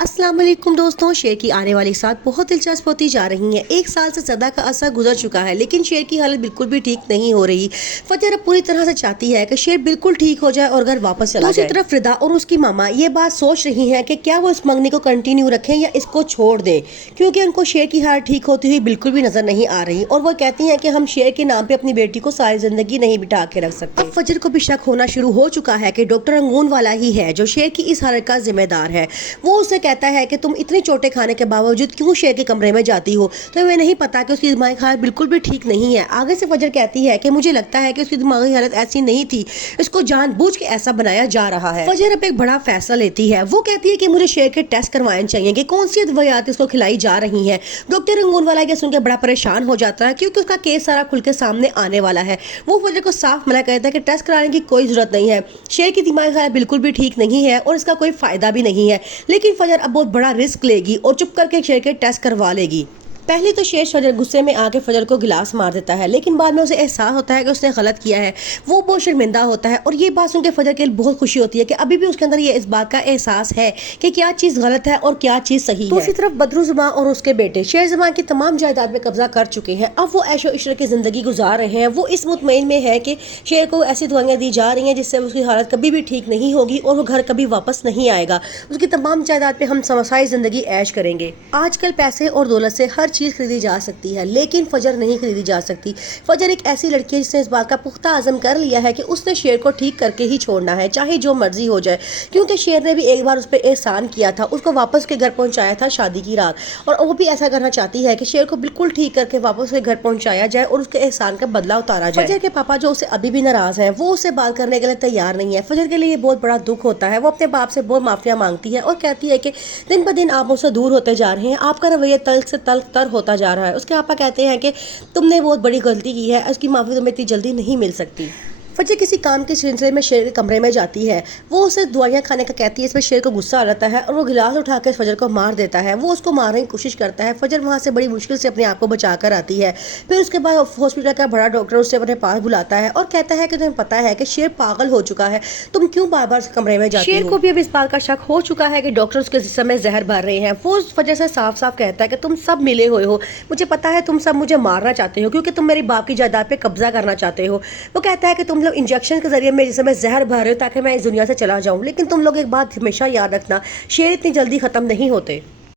अस्सलाम वालेकुम दोस्तों, शेर की आने वाली साल बहुत दिलचस्प होती जा रही है। एक साल से ज़्यादा का अरसा गुजर चुका है, लेकिन शेर की हालत बिल्कुल भी ठीक नहीं हो रही। फजर अब पूरी तरह से चाहती है कि शेर बिल्कुल ठीक हो जाए और घर वापस चला जाए। दूसरी तरफ रिदा और उसकी मामा ये बात सोच रही हैं कि क्या वो इस मंगनी को कंटिन्यू रखें या इसको छोड़ दें, क्योंकि उनको शेर की हालत ठीक होती हुई बिल्कुल भी नजर नहीं आ रही और वो कहती हैं कि हम शेर के नाम पे अपनी बेटी को सारी जिंदगी नहीं बिठा के रख सकते। अब फजर को भी शक होना शुरू हो चुका है कि डॉक्टर अंगून वाला ही है जो शेर की इस हालत का जिम्मेदार है। वो उसे कहता है कि तुम इतनी चोटें खाने के बावजूद क्यों शेर के कमरे में जाती हो, तो हमें नहीं पता कि उसकी दिमागी हालत बिल्कुल भी ठीक नहीं है। आगे से फजर कहती है कि मुझे लगता है कि उसकी दिमागी हालत ऐसी नहीं थी, इसको जानबूझ के ऐसा बनाया जा रहा है। फजर अब एक बड़ा फैसला लेती है। वो कहती है कि मुझे शेर के टेस्ट करवाने चाहिए कि कौन सी दवाइयात इसको खिलाई जा रही हैं। डॉक्टर रंगून वाला ये सुनकर बड़ा परेशान हो जाता है, क्योंकि उसका केस सारा खुल के सामने आने वाला है। वो फजर को साफ मना करता है कि टेस्ट कराने की कोई जरूरत नहीं है, शेर की दिमागी हालत बिल्कुल भी ठीक नहीं है और इसका कोई फायदा भी नहीं है। लेकिन फजर अब बहुत बड़ा रिस्क लेगी और चुप करके शेर के टेस्ट करवा लेगी। पहले तो शेर फजर गुस्से में आके फजर को गिलास मार देता है, लेकिन बाद में उसे एहसास होता है कि उसने गलत किया है। वो बहुत शर्मिंदा होता है और ये बात सुनकर फजर के लिए बहुत खुशी होती है कि अभी भी उसके अंदर ये इस बात का एहसास है कि क्या चीज़ गलत है और क्या चीज़ सही है। दूसरी तरफ बदरू ज़ुबान और उसके बेटे शेर ज़ुबान की तमाम जायदाद में कब्जा कर चुके हैं। अब वो ऐशो इशरत की ज़िंदगी गुजार रहे हैं। वो इस मुतमईन में है कि शेर को ऐसी दवाइयाँ दी जा रही हैं जिससे उसकी हालत कभी भी ठीक नहीं होगी और वो घर कभी वापस नहीं आएगा। उसकी तमाम जायदाद पे हम समसाई ज़िंदगी ऐश करेंगे। आजकल पैसे और दौलत से हर चीज़ खरीदी जा सकती है, लेकिन फजर नहीं खरीदी जा सकती। फजर एक ऐसी लड़की है जिसने इस बात का पुख्ता आज़म कर लिया है कि उसने शेर को ठीक करके ही छोड़ना है, चाहे जो मर्जी हो जाए। क्योंकि शेर ने भी एक बार उस पर एहसान किया था, उसको वापस के घर पहुंचाया था शादी की रात, और वो भी ऐसा करना चाहती है कि शेर को बिल्कुल ठीक करके वापस के घर पहुंचाया जाए और उसके एहसान का बदला उतारा जाए। फजर के पापा जो उसे अभी भी नाराज हैं, वो उससे बात करने के लिए तैयार नहीं है। फजर के लिए बहुत बड़ा दुख होता है। वो अपने बाप से बहुत माफिया मांगती है और कहती है कि दिन ब दिन आप मुझसे दूर होते जा रहे हैं, आपका रवैया तल्ख से तल्ख तर होता जा रहा है। उसके पापा कहते हैं कि तुमने बहुत बड़ी गलती की है, उसकी माफ़ी तुम्हें इतनी जल्दी नहीं मिल सकती। फजर किसी काम के सिलसिले में शेर के कमरे में जाती है। वो उसे दवाइयाँ खाने का कहती है। इस पर शेर को गुस्सा आ जाता है और वो गिलास उठा कर फजर को मार देता है। वो उसको मारने की कोशिश करता है। फजर वहाँ से बड़ी मुश्किल से अपने आप को बचा कर आती है। फिर उसके बाद हॉस्पिटल का बड़ा डॉक्टर उससे अपने पास बुलाता है और कहता है कि तुम्हें पता है कि शेर पागल हो चुका है, तुम क्यों बार बार कमरे में जाती हो। शेर को भी अब इस बात का शक हो चुका है कि डॉक्टर उसके जिस्म में जहर भर रहे हैं। वो फजर से साफ साफ कहता है कि तुम सब मिले हुए हो, मुझे पता है तुम सब मुझे मारना चाहते हो क्योंकि तुम मेरी बाप की जायदाद पे कब्जा करना चाहते हो। वो कहता है कि तुम लोग इंजेक्शन के जरिए मेरे जिस्म में जहर भर रहे हो ताकि मैं इस दुनिया से चला जाऊं, लेकिन तुम लोग एक बात हमेशा याद रखना, शेर इतनी जल्दी खत्म नहीं होते।